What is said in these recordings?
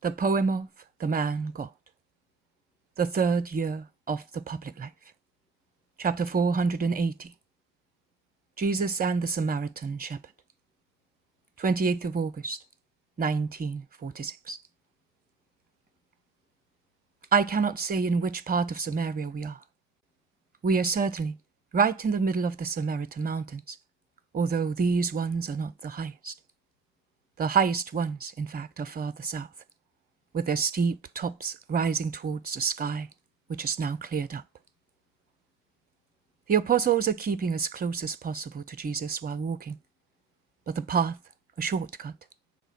The poem of the man God. The third year of the public life. Chapter 480. Jesus and the Samaritan shepherd. 28th of August, 1946. I cannot say in which part of Samaria we are. We are certainly right in the middle of the Samaritan mountains, although these ones are not the highest. The highest ones, in fact, are farther south, with their steep tops rising towards the sky, which is now cleared up. The apostles are keeping as close as possible to Jesus while walking, but the path, a shortcut,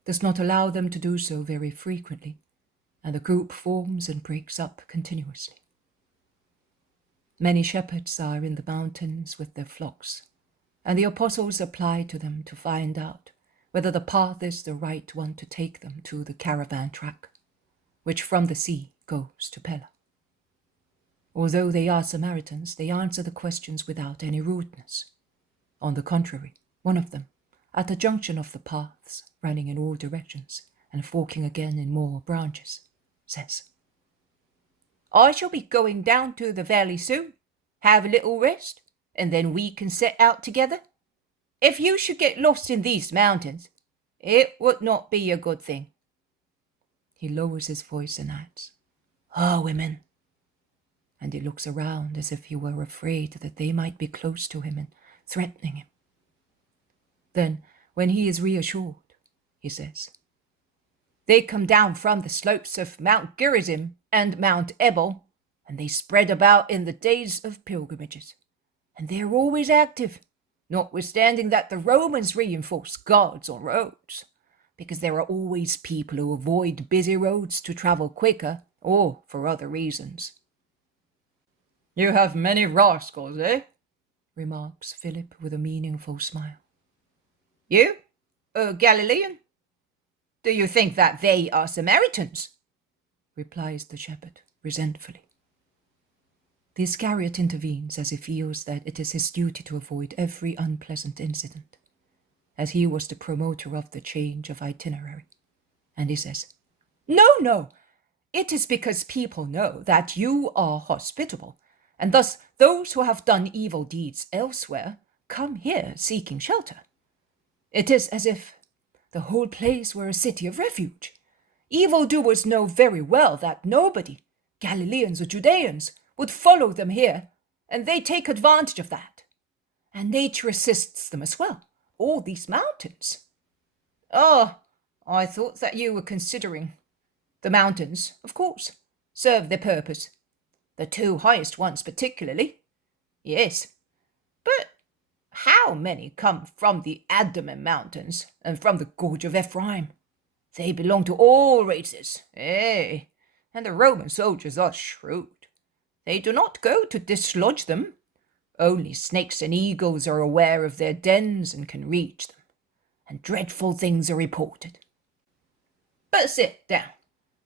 does not allow them to do so very frequently, and the group forms and breaks up continuously. Many shepherds are in the mountains with their flocks, and the apostles apply to them to find out whether the path is the right one to take them to the caravan track, which from the sea goes to Pella. Although they are Samaritans, they answer the questions without any rudeness. On the contrary, one of them, at the junction of the paths running in all directions and forking again in more branches, says, "I shall be going down to the valley soon. Have a little rest, and then we can set out together. If you should get lost in these mountains, it would not be a good thing." He lowers his voice and adds, women." And he looks around as if he were afraid that they might be close to him and threatening him. Then, when he is reassured, he says, "They come down from the slopes of Mount Gerizim and Mount Ebal, and they spread about in the days of pilgrimages, and they are always active, notwithstanding that the Romans reinforce guards on roads, because there are always people who avoid busy roads to travel quicker or for other reasons." "You have many rascals, eh?" remarks Philip with a meaningful smile. "You, a Galilean? Do you think that they are Samaritans?" replies the shepherd resentfully. The Iscariot intervenes as he feels that it is his duty to avoid every unpleasant incident, as he was the promoter of the change of itinerary, and he says, No, it is because people know that you are hospitable, and thus those who have done evil deeds elsewhere come here seeking shelter. It is as if the whole place were a city of refuge. Evildoers know very well that nobody, Galileans or Judeans, would follow them here, and they take advantage of that. And nature assists them as well. All these mountains. Oh, I thought that you were considering. The mountains, of course, serve their purpose. The two highest ones particularly. Yes, but how many come from the Adamim Mountains and from the Gorge of Ephraim? They belong to all races, and the Roman soldiers are shrewd. They do not go to dislodge them. Only snakes and eagles are aware of their dens and can reach them, and dreadful things are reported. But sit down.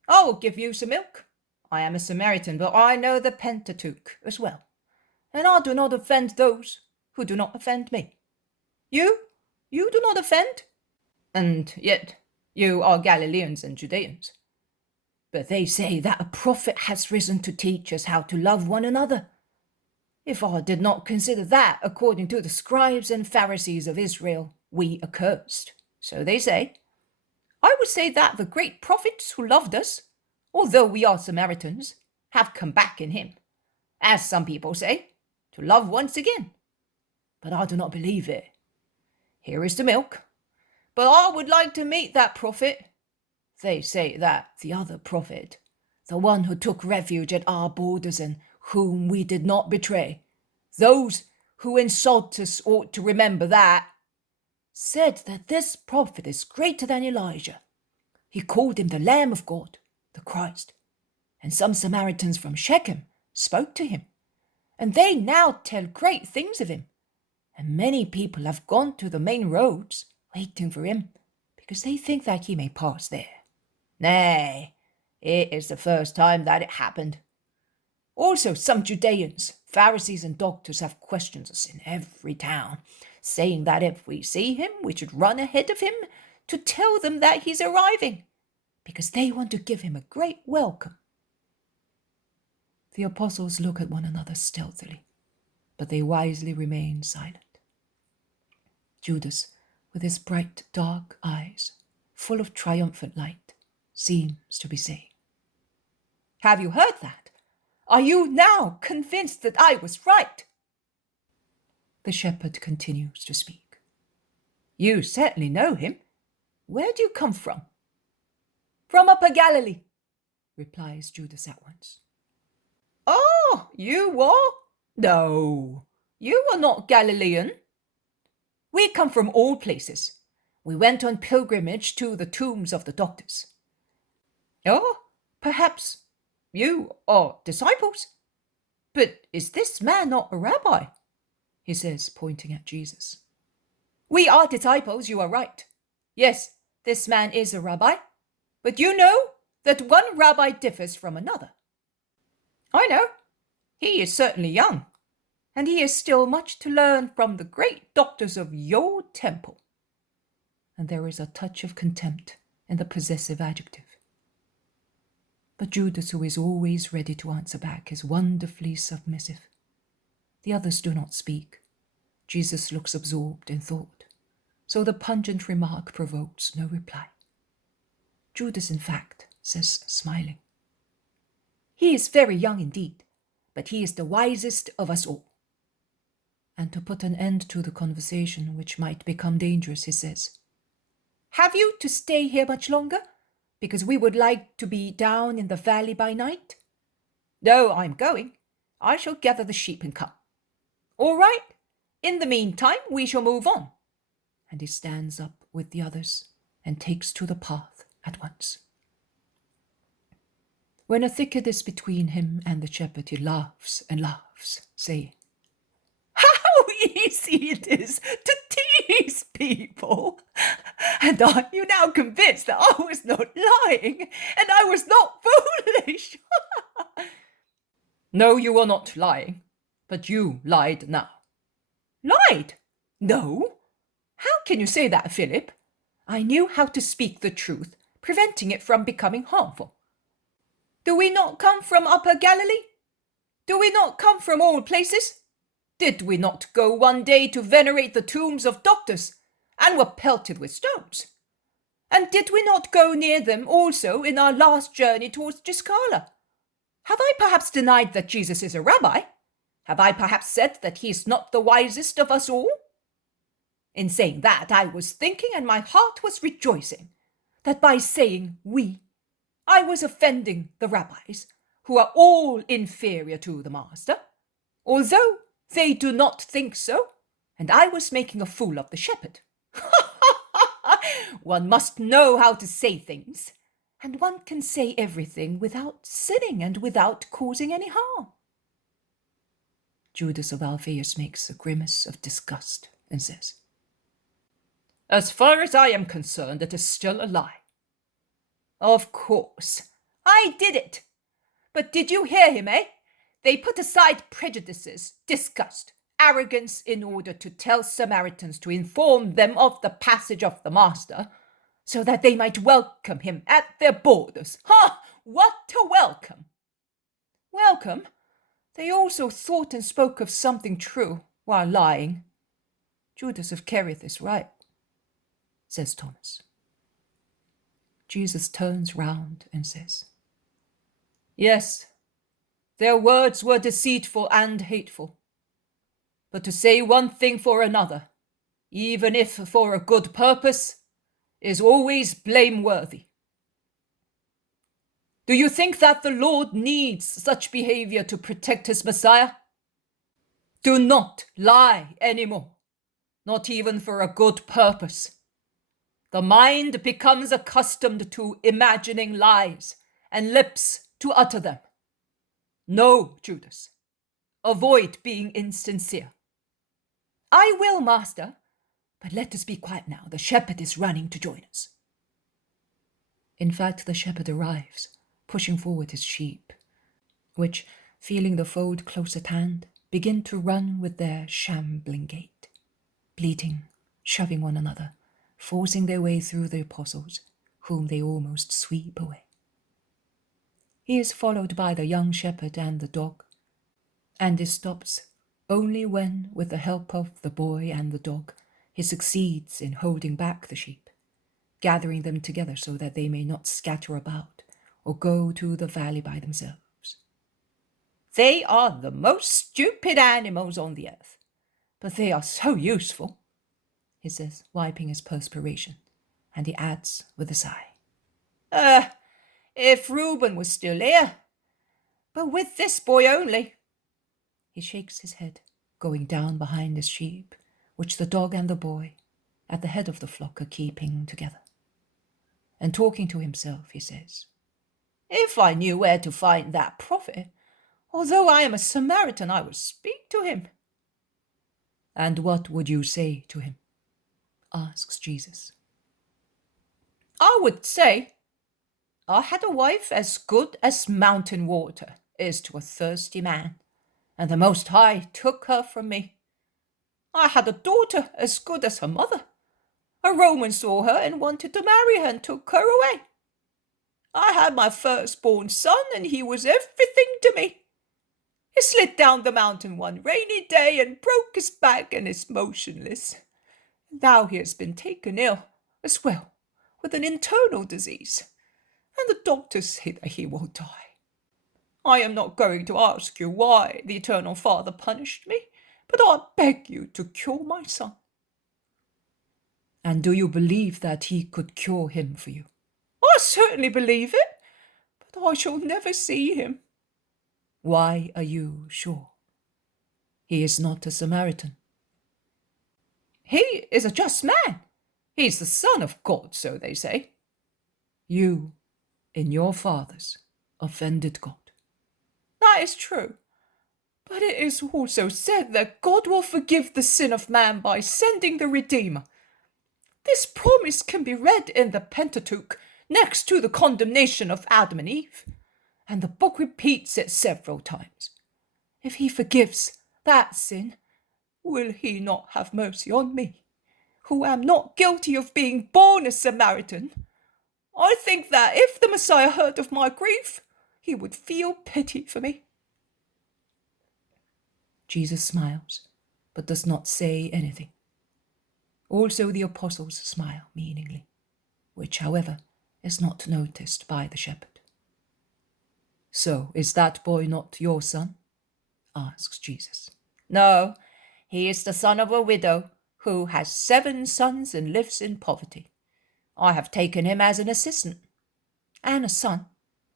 I will give you some milk. I am a Samaritan, but I know the Pentateuch as well, and I do not offend those who do not offend me. You do not offend? And yet you are Galileans and Judeans. But they say that a prophet has risen to teach us how to love one another. If I did not consider that, according to the scribes and Pharisees of Israel, we are cursed, so they say, I would say that the great prophets who loved us, although we are Samaritans, have come back in him, as some people say, to love once again. But I do not believe it. Here is the milk. But I would like to meet that prophet. They say that the other prophet, the one who took refuge at our borders and whom we did not betray, those who insult us ought to remember that, said that this prophet is greater than Elijah. He called him the Lamb of God, the Christ. And some Samaritans from Shechem spoke to him, and they now tell great things of him. And many people have gone to the main roads, waiting for him, because they think that he may pass there. Nay, it is the first time that it happened. Also, some Judeans, Pharisees and doctors have questioned us in every town, saying that if we see him, we should run ahead of him to tell them that he's arriving. because they want to give him a great welcome." The apostles look at one another stealthily, but they wisely remain silent. Judas, with his bright, dark eyes, full of triumphant light, seems to be saying, "Have you heard that? Are you now convinced that I was right?" The shepherd continues to speak. "You certainly know him. Where do you come from?" "From Upper Galilee," replies Judas at once. "Oh, you are? No, you are not Galilean." "We come from all places. We went on pilgrimage to the tombs of the doctors." "Oh, perhaps you are disciples? But is this man not a rabbi?" he says, pointing at Jesus. "We are disciples, you are right. Yes, this man is a rabbi. But you know that one rabbi differs from another." "I know. He is certainly young, and he has still much to learn from the great doctors of your temple." And there is a touch of contempt in the possessive adjective. But Judas, who is always ready to answer back, is wonderfully submissive. The others do not speak. Jesus looks absorbed in thought, so the pungent remark provokes no reply. Judas, in fact, says, smiling, "He is very young indeed, but he is the wisest of us all." And to put an end to the conversation, which might become dangerous, he says, "Have you to stay here much longer? Because we would like to be down in the valley by night." "No, I'm going. I shall gather the sheep and come." "All right. In the meantime, we shall move on." And he stands up with the others and takes to the path at once. When a thicket is between him and the shepherd, he laughs and laughs, saying, "How easy it is to tease people! And are you now convinced that I was not lying and I was not foolish?" "No, you are not lying, but you lied now." "Lied? No. How can you say that, Philip? I knew how to speak the truth, preventing it from becoming harmful. Do we not come from Upper Galilee? Do we not come from all places? Did we not go one day to venerate the tombs of doctors, and were pelted with stones? And did we not go near them also in our last journey towards Giscala? Have I perhaps denied that Jesus is a rabbi? Have I perhaps said that he is not the wisest of us all? In saying that, I was thinking, and my heart was rejoicing, that by saying we, I was offending the rabbis, who are all inferior to the master, although they do not think so, and I was making a fool of the shepherd. One must know how to say things, and one can say everything without sinning and without causing any harm." Judas of Alphaeus makes a grimace of disgust and says, "As far as I am concerned, it is still a lie." "Of course, I did it. But did you hear him, eh? They put aside prejudices, disgust, arrogance in order to tell Samaritans to inform them of the passage of the Master, so that they might welcome him at their borders. Ha! What a welcome!" "Welcome? They also thought and spoke of something true while lying. Judas of Kerith is right," says Thomas. Jesus turns round and says, "Yes, their words were deceitful and hateful. But to say one thing for another, even if for a good purpose, is always blameworthy. Do you think that the Lord needs such behavior to protect his Messiah? Do not lie anymore, not even for a good purpose. The mind becomes accustomed to imagining lies and lips to utter them. No, Judas, avoid being insincere." "I will, Master, but let us be quiet now. The shepherd is running to join us." In fact, the shepherd arrives, pushing forward his sheep, which, feeling the fold close at hand, begin to run with their shambling gait, bleating, shoving one another, forcing their way through the apostles, whom they almost sweep away. He is followed by the young shepherd and the dog, and he stops only when, with the help of the boy and the dog, he succeeds in holding back the sheep, gathering them together so that they may not scatter about or go to the valley by themselves. They are the most stupid animals on the earth, but they are so useful, he says, wiping his perspiration, and he adds with a sigh, if Reuben was still here, but with this boy only. He shakes his head, going down behind his sheep, which the dog and the boy, at the head of the flock, are keeping together. And talking to himself, he says, if I knew where to find that prophet, although I am a Samaritan, I would speak to him. And what would you say to him? Asks Jesus. I would say, I had a wife as good as mountain water is to a thirsty man, and the Most High took her from me. I had a daughter as good as her mother. A Roman saw her and wanted to marry her and took her away. I had my firstborn son, and he was everything to me. He slid down the mountain one rainy day and broke his back and is motionless. Now he has been taken ill as well with an internal disease, and the doctors say that he will die. I am not going to ask you why the Eternal Father punished me, but I beg you to cure my son. And do you believe that he could cure him for you? I certainly believe it, but I shall never see him. Why are you sure? He is not a Samaritan. He is a just man. He is the Son of God, so they say. You, in your fathers, offended God. That is true. But it is also said that God will forgive the sin of man by sending the Redeemer. This promise can be read in the Pentateuch next to the condemnation of Adam and Eve, and the book repeats it several times. If he forgives that sin, will he not have mercy on me, who am not guilty of being born a Samaritan? I think that if the Messiah heard of my grief, he would feel pity for me. Jesus smiles, but does not say anything. Also the apostles smile meaningly, which, however, is not noticed by the shepherd. So, is that boy not your son? Asks Jesus. No, he is the son of a widow who has 7 sons and lives in poverty. I have taken him as an assistant and a son,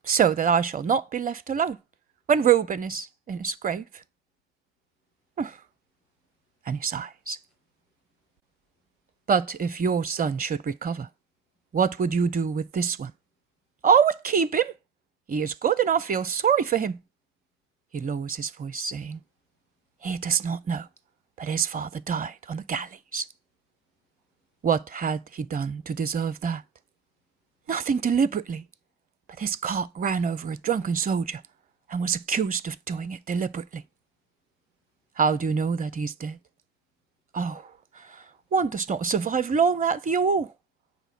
so that I shall not be left alone when Reuben is in his grave. And he sighs. But if your son should recover, what would you do with this one? I would keep him. He is good and I feel sorry for him. He lowers his voice, saying, He does not know, but his father died on the galleys. What had he done to deserve that? Nothing deliberately, but his cart ran over a drunken soldier and was accused of doing it deliberately. How do you know that he's dead? Oh, one does not survive long at the oar.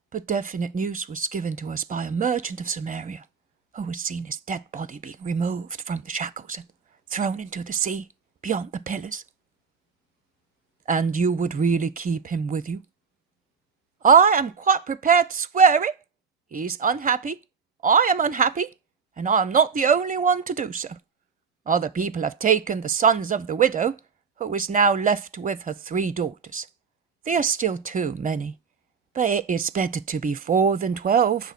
But definite news was given to us by a merchant of Samaria, who had seen his dead body being removed from the shackles and thrown into the sea beyond the pillars. And you would really keep him with you? I am quite prepared to swear it. He is unhappy, I am unhappy, and I am not the only one to do so. Other people have taken the sons of the widow, who is now left with her 3 daughters. They are still too many, but it is better to be 4 than 12.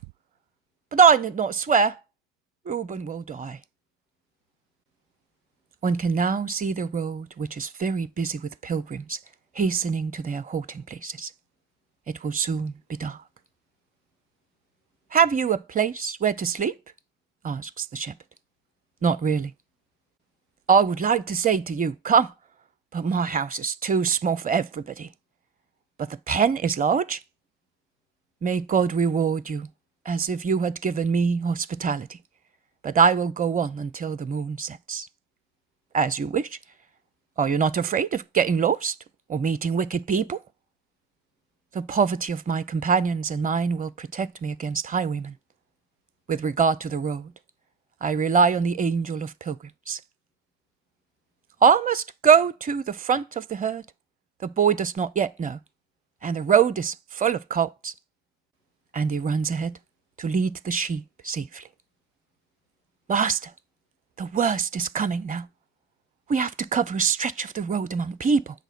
But I need not swear. Reuben will die. One can now see the road, which is very busy with pilgrims hastening to their halting places. It will soon be dark. Have you a place where to sleep? Asks the shepherd. Not really. I would like to say to you, come, but my house is too small for everybody. But the pen is large. May God reward you, as if you had given me hospitality, but I will go on until the moon sets. As you wish. Are you not afraid of getting lost or meeting wicked people? The poverty of my companions and mine will protect me against highwaymen. With regard to the road, I rely on the angel of pilgrims. I must go to the front of the herd. The boy does not yet know, and the road is full of colts. And he runs ahead to lead the sheep safely. Master, the worst is coming now. We have to cover a stretch of the road among people,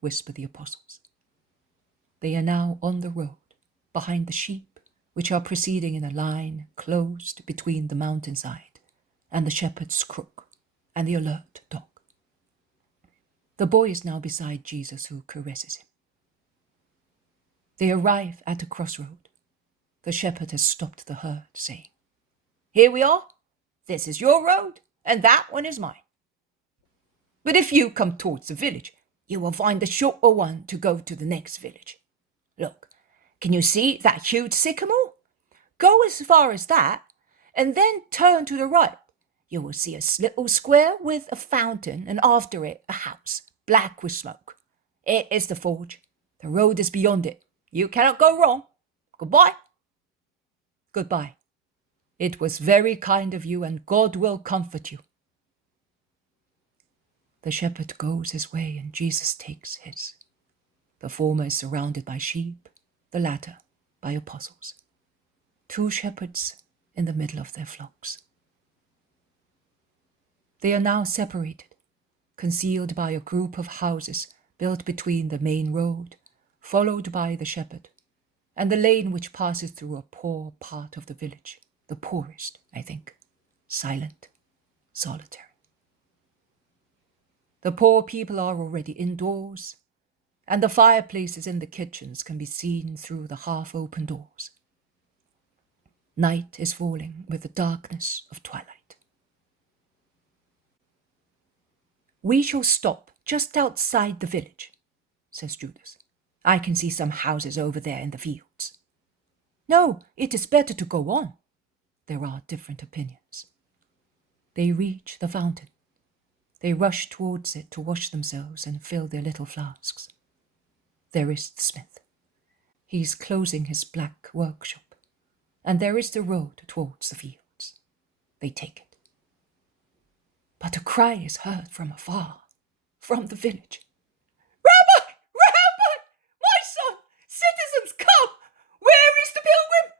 whispered the apostles. They are now on the road, behind the sheep, which are proceeding in a line closed between the mountainside and the shepherd's crook and the alert dog. The boy is now beside Jesus, who caresses him. They arrive at a crossroad. The shepherd has stopped the herd, saying, "Here we are. This is your road, and that one is mine. But if you come towards the village, you will find the shorter one to go to the next village. Look, can you see that huge sycamore? Go as far as that, and then turn to the right. You will see a little square with a fountain, and after it, a house, black with smoke. It is the forge. The road is beyond it. You cannot go wrong. Goodbye." "Goodbye. It was very kind of you, and God will comfort you." The shepherd goes his way, and Jesus takes his. The former is surrounded by sheep, the latter by apostles. 2 shepherds in the middle of their flocks. They are now separated, concealed by a group of houses built between the main road, followed by the shepherd, and the lane which passes through a poor part of the village, the poorest, I think, silent, solitary. The poor people are already indoors, and the fireplaces in the kitchens can be seen through the half-open doors. Night is falling with the darkness of twilight. "We shall stop just outside the village," says Judas. "I can see some houses over there in the fields." "No, it is better to go on." There are different opinions. They reach the fountain. They rush towards it to wash themselves and fill their little flasks. There is the smith. He is closing his black workshop, and there is the road towards the fields. They take it. But a cry is heard from afar, from the village. "Rabbi! Rabbi! My son! Citizens, come! Where is the pilgrim?"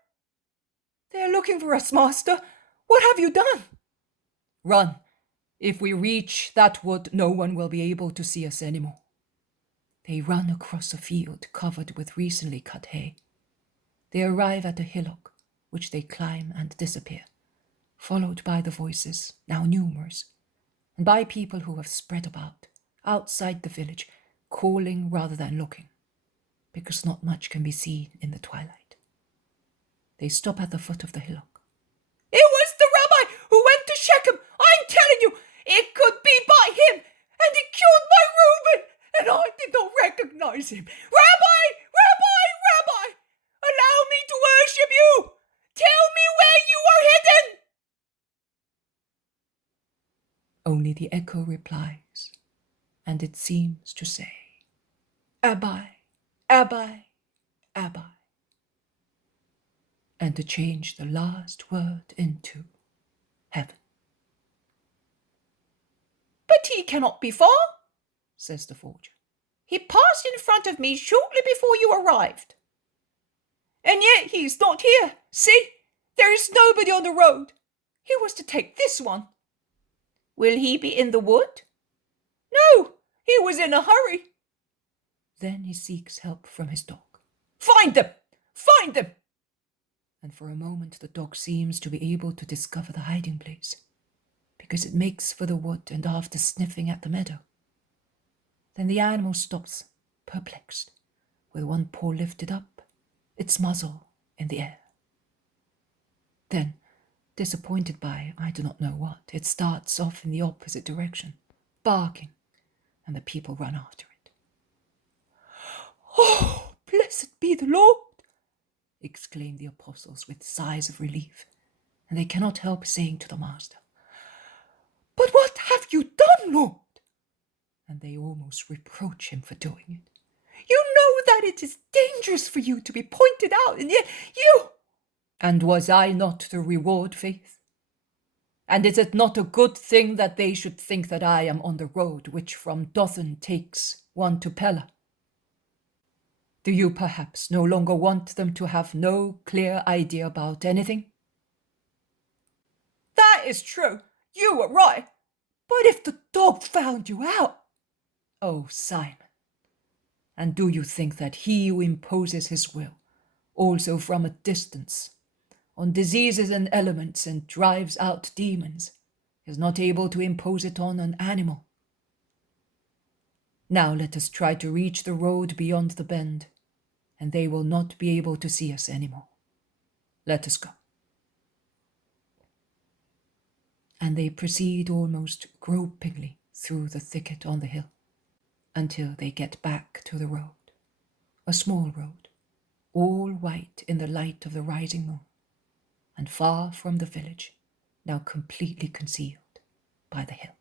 "They are looking for us, master. What have you done?" "Run. If we reach that wood, no one will be able to see us anymore." They run across a field covered with recently cut hay. They arrive at a hillock, which they climb and disappear, followed by the voices, now numerous, and by people who have spread about, outside the village, calling rather than looking, because not much can be seen in the twilight. They stop at the foot of the hillock. "It was the rabbi who went to Shechem. I'm telling you, it could be by him, and he killed my Reuben, and I did not recognize him. Rabbi, Rabbi, Rabbi, allow me to worship you. Tell me where you are hidden." Only the echo replies, and it seems to say, "Abbai, Abbai, Abbai," and to change the last word into heaven. "But he cannot be far," says the forger. "He passed in front of me shortly before you arrived. And yet he is not here. See, there is nobody on the road. He was to take this one. Will he be in the wood? No, he was in a hurry." Then he seeks help from his dog. "Find them! Find them!" And for a moment the dog seems to be able to discover the hiding place, because it makes for the wood and after sniffing at the meadow. Then the animal stops, perplexed, with one paw lifted up, its muzzle in the air. Then, disappointed by I do not know what, it starts off in the opposite direction, barking, and the people run after it. "Oh, blessed be the Lord!" exclaim the apostles with sighs of relief, and they cannot help saying to the master, "But what have you done, Lord?" And they almost reproach him for doing it. You know that it is dangerous for you to be pointed out, and yet you... And was I not the reward, Faith? And is it not a good thing that they should think that I am on the road which from Dothan takes one to Pella? Do you perhaps no longer want them to have no clear idea about anything? That is true. You were right. But if the dog found you out... Oh, Simon, and do you think that he who imposes his will, also from a distance, on diseases and elements and drives out demons, is not able to impose it on an animal? Now let us try to reach the road beyond the bend, and they will not be able to see us any more. Let us go. And they proceed almost gropingly through the thicket on the hill, until they get back to the road, a small road, all white in the light of the rising moon, and far from the village, now completely concealed by the hill.